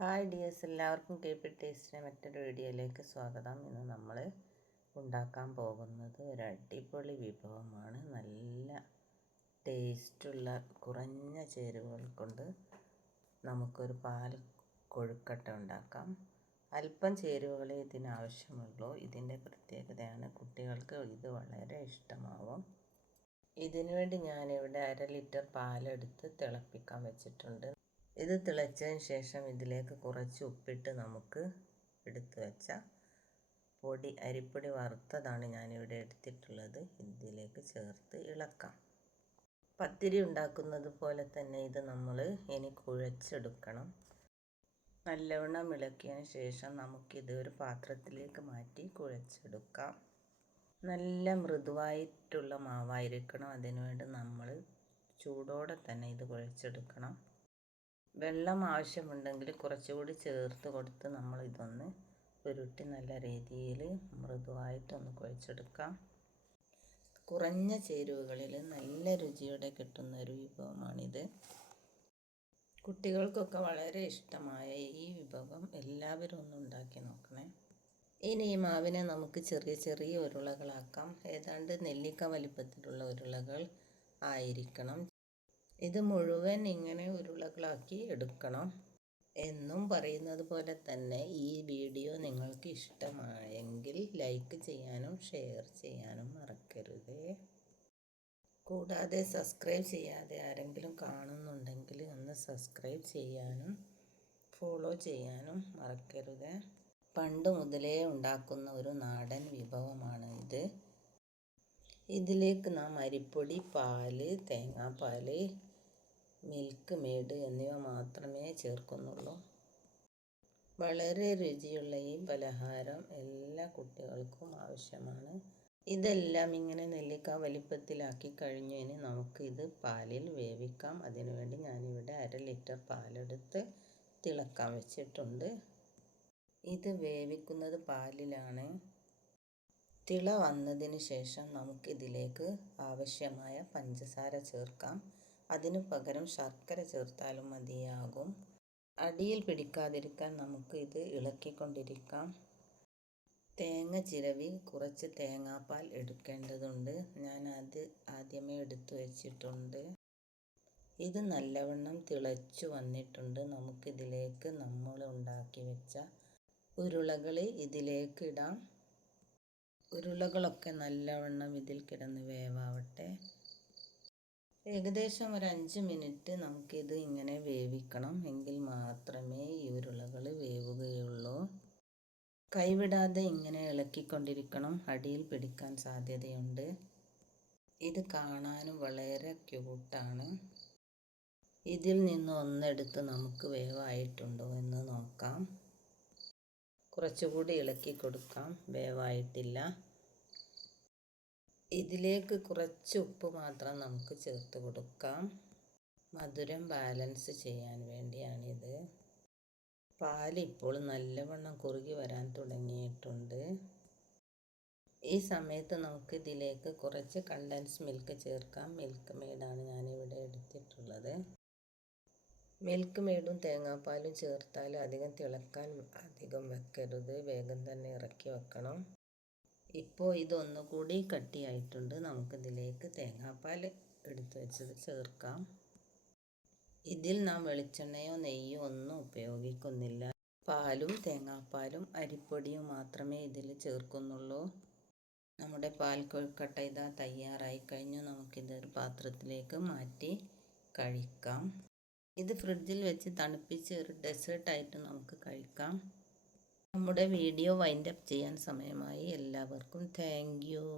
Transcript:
Hi dears, എല്ലാവർക്കും keep it ടേസ്റ്റിൻ്റെ മറ്റൊരു വീഡിയോയിലേക്ക് സ്വാഗതം. ഇന്ന് നമ്മൾ ഉണ്ടാക്കാൻ പോകുന്നത് ഒരു അടിപൊളി വിഭവമാണ്. നല്ല ടേസ്റ്റുള്ള കുറഞ്ഞ ചേരുവകൾ കൊണ്ട് നമുക്കൊരു പാൽ കൊഴുക്കട്ട ഉണ്ടാക്കാം. അല്പം ചേരുവകളെ ഇതിനാവശ്യമുള്ളൂ. ഇതിൻ്റെ പ്രത്യേകതയാണ് കുട്ടികൾക്ക് ഇത് വളരെ ഇഷ്ടമാവും. ഇതിനുവേണ്ടി ഞാനിവിടെ 1/2 ലിറ്റർ പാലെടുത്ത് തിളപ്പിക്കാൻ വെച്ചിട്ടുണ്ട്. ഇത് തിളച്ചതിന് ശേഷം ഇതിലേക്ക് കുറച്ച് ഉപ്പിട്ട് നമുക്ക് എടുത്തു വെച്ച അരിപ്പൊടി വറുത്തതാണ് ഞാനിവിടെ എടുത്തിട്ടുള്ളത്. ഇതിലേക്ക് ചേർത്ത് ഇളക്കാം. പത്തിരി ഉണ്ടാക്കുന്നത് പോലെ തന്നെ ഇത് നമ്മൾ ഇനി കുഴച്ചെടുക്കണം. നല്ലവണ്ണം ഇളക്കിയതിന് ശേഷം നമുക്കിത് ഒരു പാത്രത്തിലേക്ക് മാറ്റി കുഴച്ചെടുക്കാം. നല്ല മൃദുവായിട്ടുള്ള മാവായിരിക്കണം. അതിനുവേണ്ടി നമ്മൾ ചൂടോടെ തന്നെ ഇത് കുഴച്ചെടുക്കണം. വെള്ളം ആവശ്യമുണ്ടെങ്കിൽ കുറച്ചുകൂടി ചേർത്ത് കൊടുത്ത് നമ്മൾ ഇതൊന്ന് ഉരുട്ടി നല്ല രീതിയിൽ മൃദുവായിട്ടൊന്ന് കുഴച്ചെടുക്കാം. കുറഞ്ഞ ചേരുവകളിൽ നല്ല രുചിയോടെ കിട്ടുന്ന ഒരു വിഭവമാണിത്. കുട്ടികൾക്കൊക്കെ വളരെ ഇഷ്ടമായ ഈ വിഭവം എല്ലാവരും ഒന്ന് ഉണ്ടാക്കി നോക്കണേ. ഇനി ഈ മാവിനെ നമുക്ക് ചെറിയ ചെറിയ ഉരുളകളാക്കാം. ഏതാണ്ട് നെല്ലിക്ക വലിപ്പത്തിലുള്ള ഉരുളകൾ ആയിരിക്കണം. ഇത് മുഴുവൻ ഇങ്ങനെ ഉരുളകളാക്കി എടുക്കണം. എന്നും പറയുന്നത് പോലെ തന്നെ ഈ വീഡിയോ നിങ്ങൾക്ക് ഇഷ്ടമായെങ്കിൽ ലൈക്ക് ചെയ്യാനും ഷെയർ ചെയ്യാനും മറക്കരുത്. കൂടാതെ സബ്സ്ക്രൈബ് ചെയ്യാതെ ആരെങ്കിലും കാണുന്നുണ്ടെങ്കിൽ ഒന്ന് സബ്സ്ക്രൈബ് ചെയ്യാനും ഫോളോ ചെയ്യാനും മറക്കരുത്. പണ്ട് മുതലേ ഉണ്ടാക്കുന്ന ഒരു നാടൻ വിഭവമാണ് ഇത്. ഇതിലേക്ക് നാം അരിപ്പൊടി, പാല്, തേങ്ങാപ്പാൽ, മിൽക്ക് മെയ്ഡ് എന്നിവ മാത്രമേ ചേർക്കുന്നുള്ളൂ. വളരെ രുചിയുള്ള ഈ പലഹാരം എല്ലാ കുട്ടികൾക്കും ആവശ്യമാണ്. ഇതെല്ലാം ഇങ്ങനെ നെല്ലിക്ക വലിപ്പത്തിലാക്കി കഴിഞ്ഞു. ഇനി നമുക്ക് ഇത് പാലിൽ വേവിക്കാം. അതിനുവേണ്ടി ഞാനിവിടെ 1/2 ലിറ്റർ പാലെടുത്ത് തിളക്കാൻ വെച്ചിട്ടുണ്ട്. ഇത് വേവിക്കുന്നത് പാലിലാണ്. തിള വന്നതിന് ശേഷം നമുക്കിതിലേക്ക് ആവശ്യമായ പഞ്ചസാര ചേർക്കാം. അതിനു പകരം ശർക്കര ചേർത്താലും മതിയാകും. അടിയിൽ പിടിക്കാതിരിക്കാൻ നമുക്ക് ഇത് ഇളക്കിക്കൊണ്ടിരിക്കാം. തേങ്ങ ചിരവി കുറച്ച് തേങ്ങാപ്പാൽ എടുക്കേണ്ടതുണ്ട്. ഞാൻ അത് ആദ്യമേ എടുത്തു വെച്ചിട്ടുണ്ട്. ഇത് നല്ലവണ്ണം തിളച്ചു വന്നിട്ടുണ്ട്. നമുക്കിതിലേക്ക് നമ്മൾ ഉണ്ടാക്കി വെച്ച ഉരുളകൾ ഇതിലേക്ക് ഇടാം. ഉരുളകളൊക്കെ നല്ലവണ്ണം ഇതിൽ കിടന്ന് വേവാവട്ടെ. ഏകദേശം ഒരു 5 മിനിറ്റ് നമുക്കിത് ഇങ്ങനെ വേവിക്കണം. എങ്കിൽ മാത്രമേ ഈ ഉരുളകൾ വേവുകയുള്ളൂ. കൈവിടാതെ ഇങ്ങനെ ഇളക്കിക്കൊണ്ടിരിക്കണം. അടിയിൽ പിടിക്കാൻ സാധ്യതയുണ്ട്. ഇത് കാണാനും വളരെ ക്യൂട്ടാണ്. ഇതിൽ നിന്ന് ഒന്നെടുത്ത് നമുക്ക് വേവായിട്ടുണ്ടോ എന്ന് നോക്കാം. കുറച്ചുകൂടി ഇളക്കി കൊടുക്കാം. വേവായിട്ടില്ല. ഇതിലേക്ക് കുറച്ച് ഉപ്പ് മാത്രം നമുക്ക് ചേർത്ത് കൊടുക്കാം. മധുരം ബാലൻസ് ചെയ്യാൻ വേണ്ടിയാണിത്. പാൽ ഇപ്പോൾ നല്ലവണ്ണം കുറുകി വരാൻ തുടങ്ങിയിട്ടുണ്ട്. ഈ സമയത്ത് നമുക്ക് ഇതിലേക്ക് കുറച്ച് കണ്ടൻസ് മിൽക്ക് ചേർക്കാം. മിൽക്ക് മെയ്ഡാണ് ഞാനിവിടെ എടുത്തിട്ടുള്ളത്. മിൽക്ക് മെയ്ഡും തേങ്ങാപ്പാലും ചേർത്താൽ അധികം തിളക്കാൻ അധികം വെക്കരുത്. വേഗം തന്നെ ഇറക്കി വെക്കണം. ഇപ്പോൾ ഇതൊന്നുകൂടി കട്ടിയായിട്ടുണ്ട്. നമുക്കിതിലേക്ക് തേങ്ങാപ്പാൽ എടുത്തു വെച്ചത് ചേർക്കാം. ഇതിൽ നാം വെളിച്ചെണ്ണയോ നെയ്യോ ഒന്നും ഉപയോഗിക്കുന്നില്ല. പാലും തേങ്ങാപ്പാലും അരിപ്പൊടിയും മാത്രമേ ഇതിൽ ചേർക്കുന്നുള്ളൂ. നമ്മുടെ പാൽ കൊഴുക്കട്ട ഇതാ തയ്യാറായി കഴിഞ്ഞു. നമുക്കിതൊരു പാത്രത്തിലേക്ക് മാറ്റി കഴിക്കാം. ഇത് ഫ്രിഡ്ജിൽ വെച്ച് തണുപ്പിച്ച് ഒരു ഡെസേർട്ടായിട്ട് നമുക്ക് കഴിക്കാം. നമ്മുടെ വീഡിയോ വൈൻഡപ്പ് ചെയ്യാൻ സമയമായി. എല്ലാവർക്കും താങ്ക് യു.